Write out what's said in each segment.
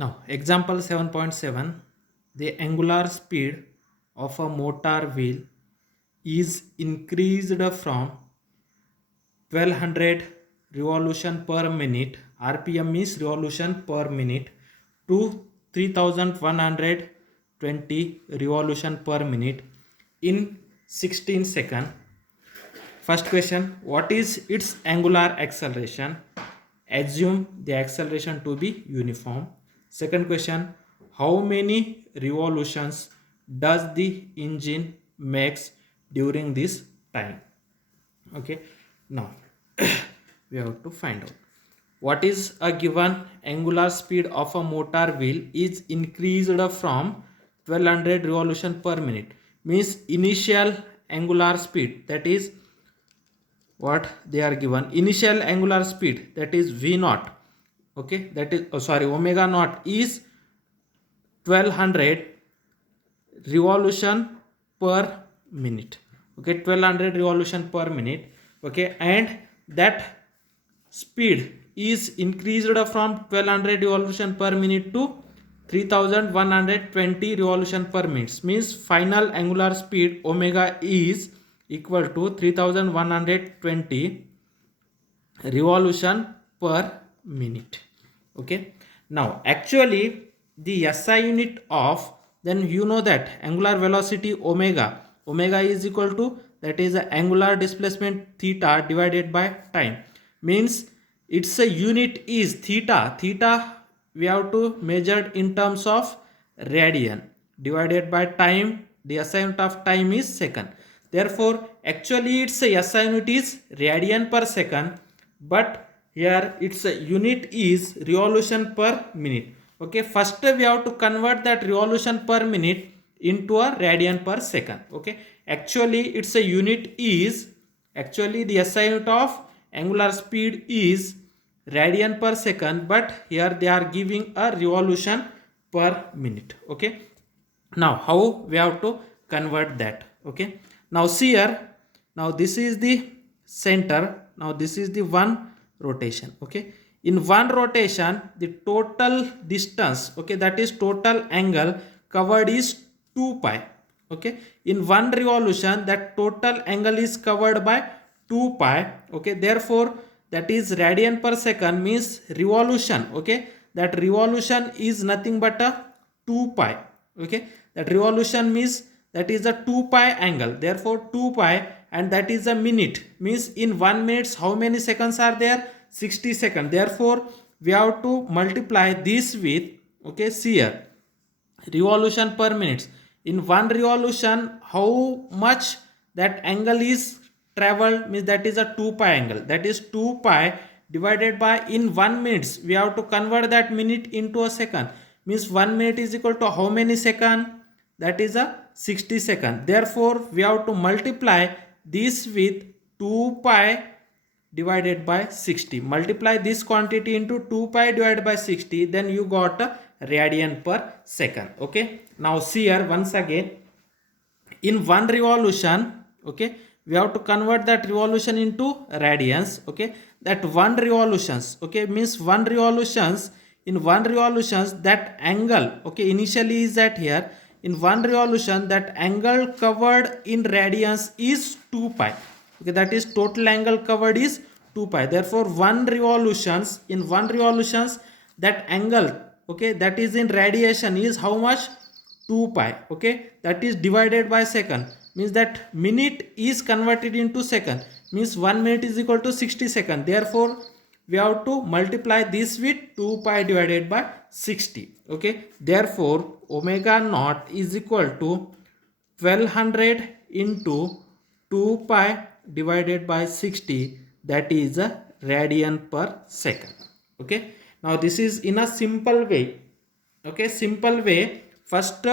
Now example 7.7, the angular speed of a motor wheel is increased from 1200 revolution per minute, rpm is revolution per minute, to 3120 revolution per minute in 16 seconds. First question, what is its angular acceleration? Assume the acceleration to be uniform. Second question, how many revolutions does the engine makes during this time? Okay, now we have to find out what is a given angular speed of a motor wheel is increased from 1200 revolution per minute, means initial angular speed, that is what they are given, initial angular speed, that is v naught. Okay, that is omega naught is 1200 revolution per minute. Okay, 1200 revolution per minute. Okay, and that speed is increased from 1200 revolution per minute to 3120 revolution per minute, means final angular speed omega is equal to 3120 revolution per minute. Okay, now actually the SI unit of, then you know that angular velocity omega is equal to, that is the angular displacement theta divided by time, means its a unit is theta we have to measure in terms of radian, divided by time, the SI unit of time is second. Therefore actually its SI unit is radian per second, but here its unit is revolution per minute. Okay, first we have to convert that revolution per minute into a radian per second. Okay, actually its a unit is, actually the SI unit of angular speed is radian per second, but here they are giving a revolution per minute. Okay, now how we have to convert that? Okay, now see here, now this is the center, now this is the one rotation. Okay, in one rotation the total distance, okay, that is total angle covered is 2 pi. Okay, in one revolution that total angle is covered by 2 pi. Okay, therefore that is radian per second, means revolution. Okay, that revolution is nothing but a 2 pi. Okay, that revolution means that is a 2 pi angle, therefore 2 pi, and that is a minute, means in 1 minute how many seconds are there? 60 seconds. Therefore we have to multiply this with, okay, see here, revolution per minute. In one revolution how much that angle is traveled, means that is a 2 pi angle, that is 2 pi divided by, in 1 minute we have to convert that minute into a second, means 1 minute is equal to how many second? That is a 60 second. Therefore we have to multiply this with 2 pi divided by 60. Multiply this quantity into 2 pi divided by 60, then you got a radian per second. Okay, now see here once again, in one revolution, okay, we have to convert that revolution into radians. Okay, that one revolutions, okay, means one revolutions, in one revolutions that angle, okay, initially is that here, in one revolution that angle covered in radians is 2 pi. Okay, that is total angle covered is 2 pi. Therefore one revolutions, in one revolutions that angle, okay, that is in radiation is how much? 2 pi. Okay, that is divided by second, means that minute is converted into second, means 1 minute is equal to 60 seconds. Therefore we have to multiply this with 2 pi divided by 60. Okay, therefore omega naught is equal to 1200 into 2 pi divided by 60, that is a radian per second. Okay, now this is in a simple way. Okay, simple way. First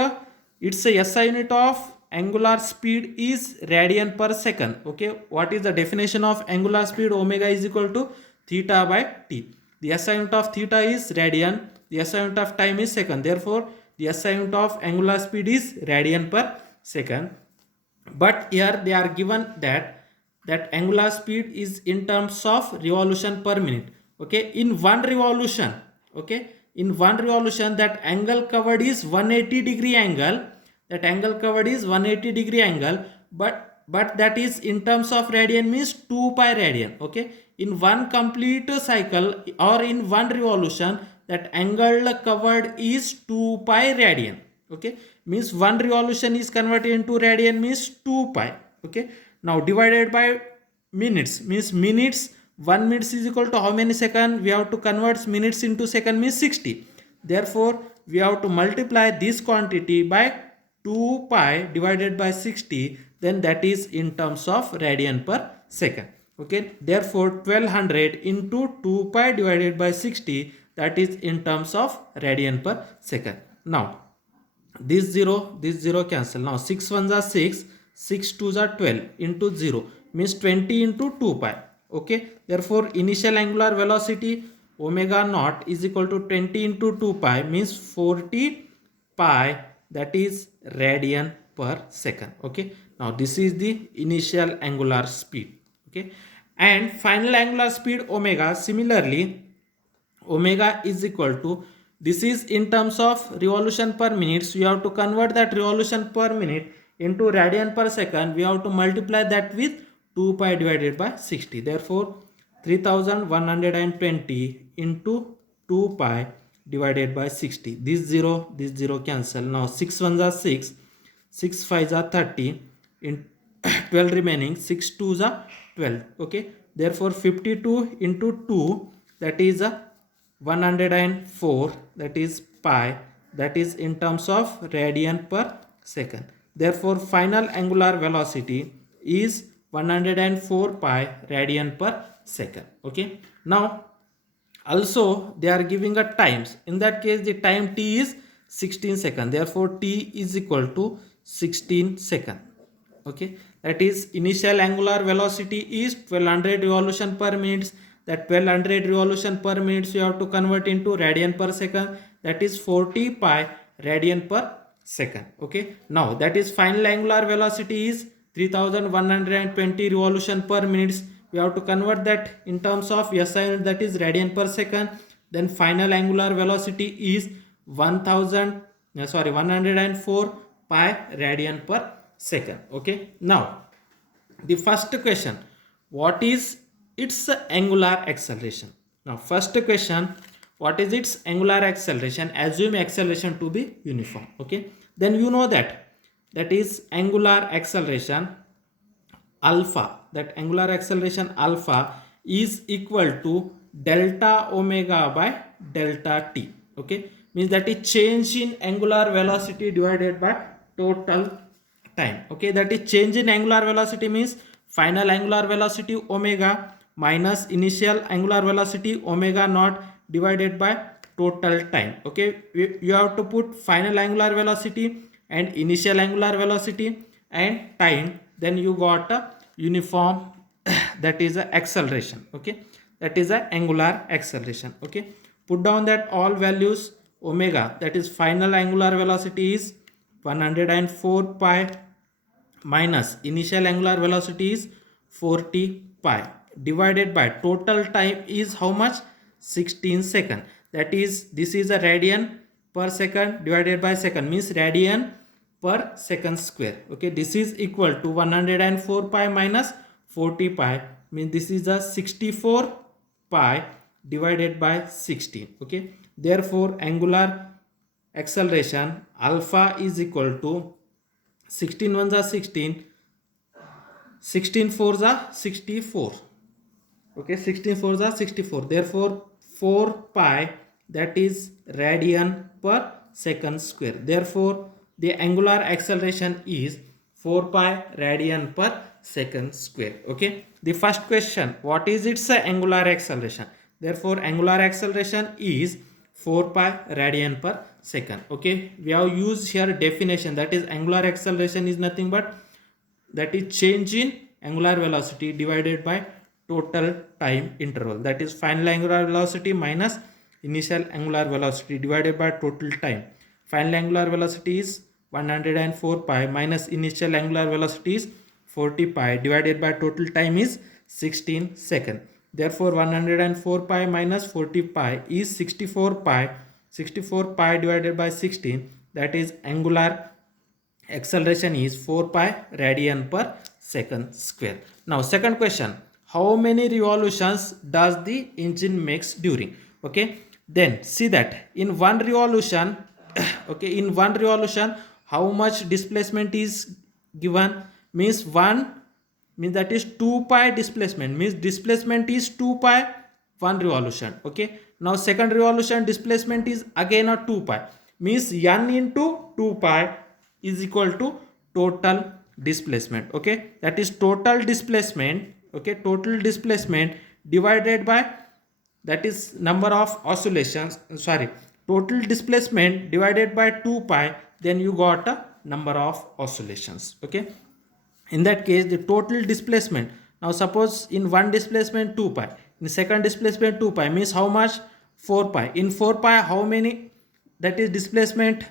it's a SI unit of angular speed is radian per second. Okay, what is the definition of angular speed? Omega is equal to theta by t. The SI unit of theta is radian, the SI unit of time is second, therefore the SI unit of angular speed is radian per second. But here they are given that angular speed is in terms of revolution per minute. Okay, in one revolution, okay, in one revolution that angle covered is 180 degree angle, that angle covered is 180 degree angle, but that is in terms of radian means 2 pi radian. Okay, in one complete cycle or in one revolution that angle covered is 2 pi radian. Okay, means one revolution is converted into radian means 2 pi. Okay, now divided by minutes means minutes, 1 minutes is equal to how many second? We have to convert minutes into second means 60. Therefore we have to multiply this quantity by 2 pi divided by 60, then that is in terms of radian per second. Okay, therefore 1200 into 2 pi divided by 60, that is in terms of radian per second. Now this 0 cancel. Now 6 1s are 6, 6 2s are 12 into 0 means 20 into 2 pi. Okay, therefore initial angular velocity omega naught is equal to 20 into 2 pi means 40 pi, that is radian per second. Okay, now this is the initial angular speed. Okay, and final angular speed omega, similarly omega is equal to, this is in terms of revolution per minute, so you have to convert that revolution per minute into radian per second. We have to multiply that with 2 pi divided by 60. Therefore 3120 into 2 pi divided by 60. This 0 cancel. Now 6 1s are 6, 6 5s are 30, in 12 remaining, 6 2s are 12. Okay, therefore 52 into 2, that is a 104, that is pi, that is in terms of radian per second. Therefore final angular velocity is 104 pi radian per second. Okay, now also they are giving a times. In that case the time t is 16 seconds, therefore t is equal to 16 seconds. Okay, that is initial angular velocity is 1200 revolution per minute. That 1200 revolution per minute you have to convert into radian per second, that is 40 pi radian per second. Okay, now that is final angular velocity is 3120 revolution per minute. We have to convert that in terms of SI unit, that is radian per second. Then final angular velocity is 104 pi radian per second. Okay, now the first question, what is its angular acceleration? Now first question, what is its angular acceleration? Assume acceleration to be uniform. Okay, then you know that is angular acceleration alpha, that angular acceleration alpha is equal to delta omega by delta t. Okay, means that is change in angular velocity divided by total time. Okay, that is change in angular velocity means final angular velocity omega minus initial angular velocity omega naught divided by total time. Okay, you have to put final angular velocity and initial angular velocity and time, then you got a uniform that is a acceleration. Okay, that is a angular acceleration. Okay, put down that all values. Omega, that is final angular velocity, is 104 pi minus initial angular velocity is 40 pi divided by total time is how much? 16 second. That is, this is a radian per second divided by second, means radian per second square. Okay, this is equal to 104 pi minus 40 pi, means this is a 64 pi divided by 16. Okay, therefore angular acceleration alpha is equal to 16 ones are 16, 16 fours are 64. Okay, 16 fours are 64. Therefore 4 pi, that is radian per second square. Therefore the angular acceleration is 4 pi radian per second square. Okay, the first question, what is its angular acceleration? Therefore angular acceleration is 4 pi radian per second. Okay, we have used here definition, that is angular acceleration is nothing but that is change in angular velocity divided by total time interval, that is final angular velocity minus initial angular velocity divided by total time. Final angular velocity is 104 pi minus initial angular velocity is 40 pi divided by total time is 16 second. Therefore 104 pi minus 40 pi is 64 pi. 64 pi divided by 16, that is angular acceleration is 4 pi radian per second square. Now second question, how many revolutions does the engine makes during? Okay, then see that in one revolution okay, in one revolution how much displacement is given, means one, means that is 2 pi displacement, means displacement is 2 pi one revolution. Okay, now second revolution displacement is again a 2 pi, means n into 2 pi is equal to total displacement. Okay, that is total displacement. Okay, total displacement divided by, that is number of oscillations, sorry, total displacement divided by 2 pi, then you got a number of oscillations. Okay, in that case the total displacement, now suppose in one displacement 2 pi, in second displacement 2 pi, means how much, 4 pi. In 4 pi how many, that is displacement,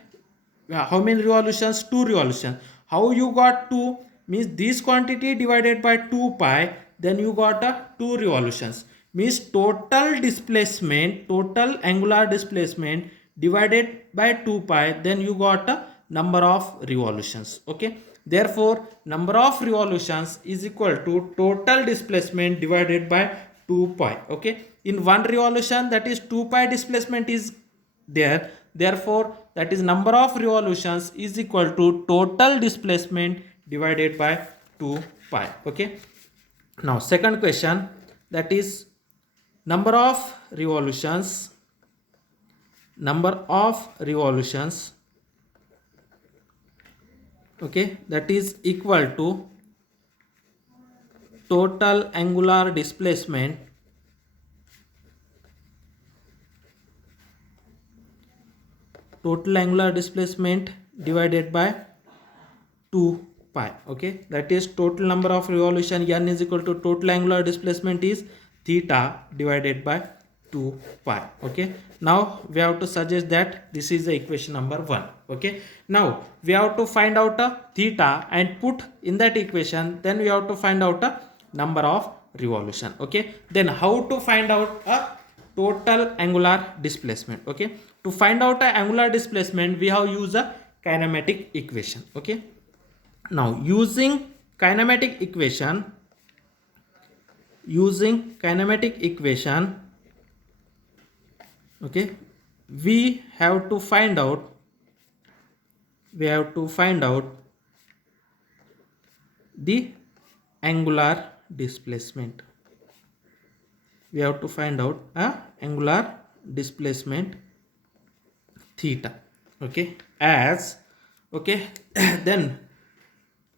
how many revolutions, 2 revolutions. How you got 2, means this quantity divided by 2 pi, then you got a 2 revolutions, means total displacement, total angular displacement divided by 2 pi, then you got a number of revolutions. Okay, therefore number of revolutions is equal to total displacement divided by 2 pi. Okay, in one revolution, that is 2 pi displacement is there, therefore that is number of revolutions is equal to total displacement divided by 2 pi. Okay, now second question, that is number of revolutions, number of revolutions, okay, that is equal to total angular displacement divided by 2 pi. Okay, that is total number of revolution, n is equal to total angular displacement is theta divided by 2 pi. Okay, now we have to suggest that this is the equation number 1. Okay, now we have to find out a theta and put in that equation, then we have to find out a number of revolution. Okay, then how to find out a total angular displacement? Okay, to find out a angular displacement we have used a kinematic equation. Okay, now using kinematic equation, okay, we have to find out the angular displacement. We have to find out a angular displacement theta. Okay, as okay then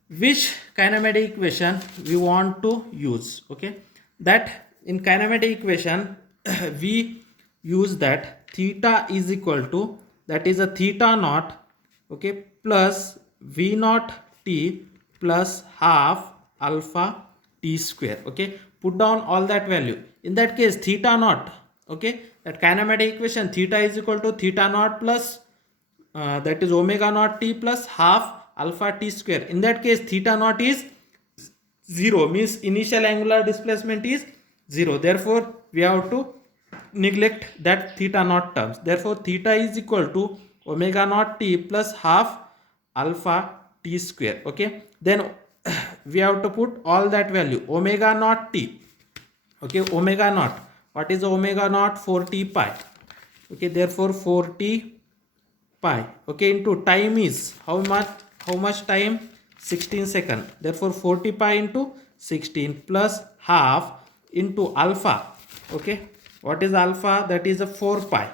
which kinematic equation we want to use? Okay, that in kinematic equation we use that theta is equal to, that is a theta naught, okay, plus v naught t plus half alpha t square. Okay, put down all that value. In that case theta naught, okay, that kinematic equation theta is equal to theta naught plus that is omega naught t plus half alpha t square. In that case theta naught is 0, means initial angular displacement is 0, therefore we have to neglect that theta naught terms. Therefore theta is equal to omega naught t plus half alpha t square. Okay, then we have to put all that value, omega naught t. Okay, omega naught, what is omega naught? 4t pi. Okay, therefore 4t pi, okay, into time is how much time? 16 seconds. Therefore 40 pi into 16 plus half into alpha. Okay, what is alpha? That is a 4 pi.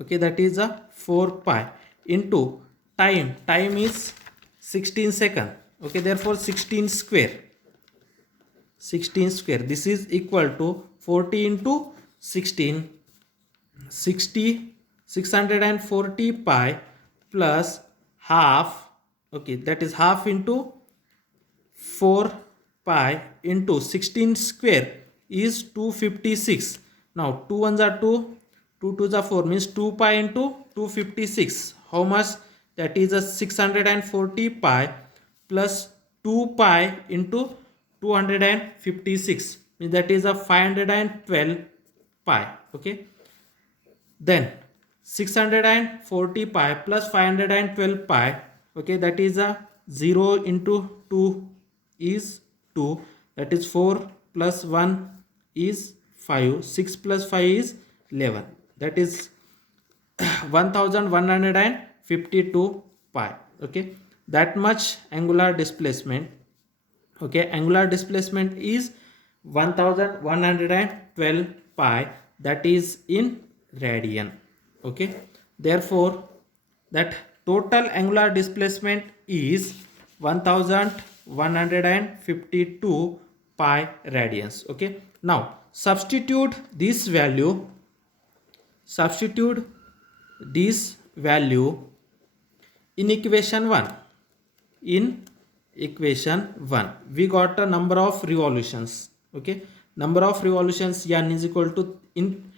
Okay, that is a 4 pi into time is 16 seconds. Okay, therefore 16 square, this is equal to 40 into 16, 640 pi plus half. Okay, that is half into 4 pi into 16 square is 256. Now 2 ones are 2, 2 twos are 4, means 2 pi into 256. How much? That is a 640 pi plus 2 pi into 256, means that is a 512 pi. Okay, then 640 pi plus 512 pi, okay, that is a 0 into 2 is 2, that is 4 plus 1 is 5, 6 plus 5 is 11, that is 1152 pi, okay, that much angular displacement, okay, angular displacement is 1112 pi, that is in radian, okay. Therefore that total angular displacement is 1152 pi radians, okay. Now substitute this value in equation 1. In equation 1 we got a number of revolutions, okay, number of revolutions n is equal to, in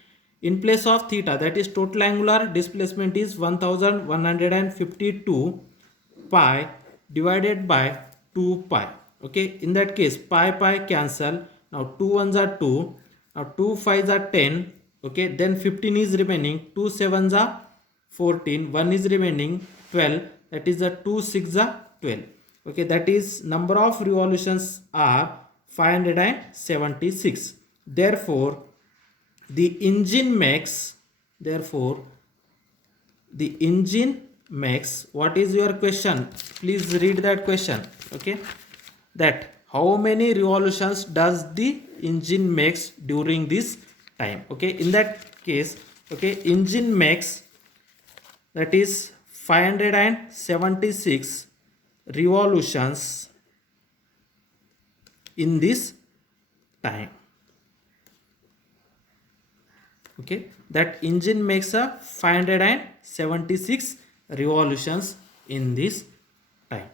place of theta, that is total angular displacement is 1152 pi divided by 2 pi, okay. In that case pi cancel, now 2 ones are 2, now 2 5s are 10, okay, then 15 is remaining, 2 7s are 14, 1 is remaining 12, that is the 2 6 are 12, okay, that is number of revolutions are 576. Therefore the engine makes, what is your question, please read that question, okay, that how many revolutions does the engine makes during this time, okay. In that case, okay, engine makes, that is 576 revolutions in this time, okay, that engine makes a 576 revolutions in this time.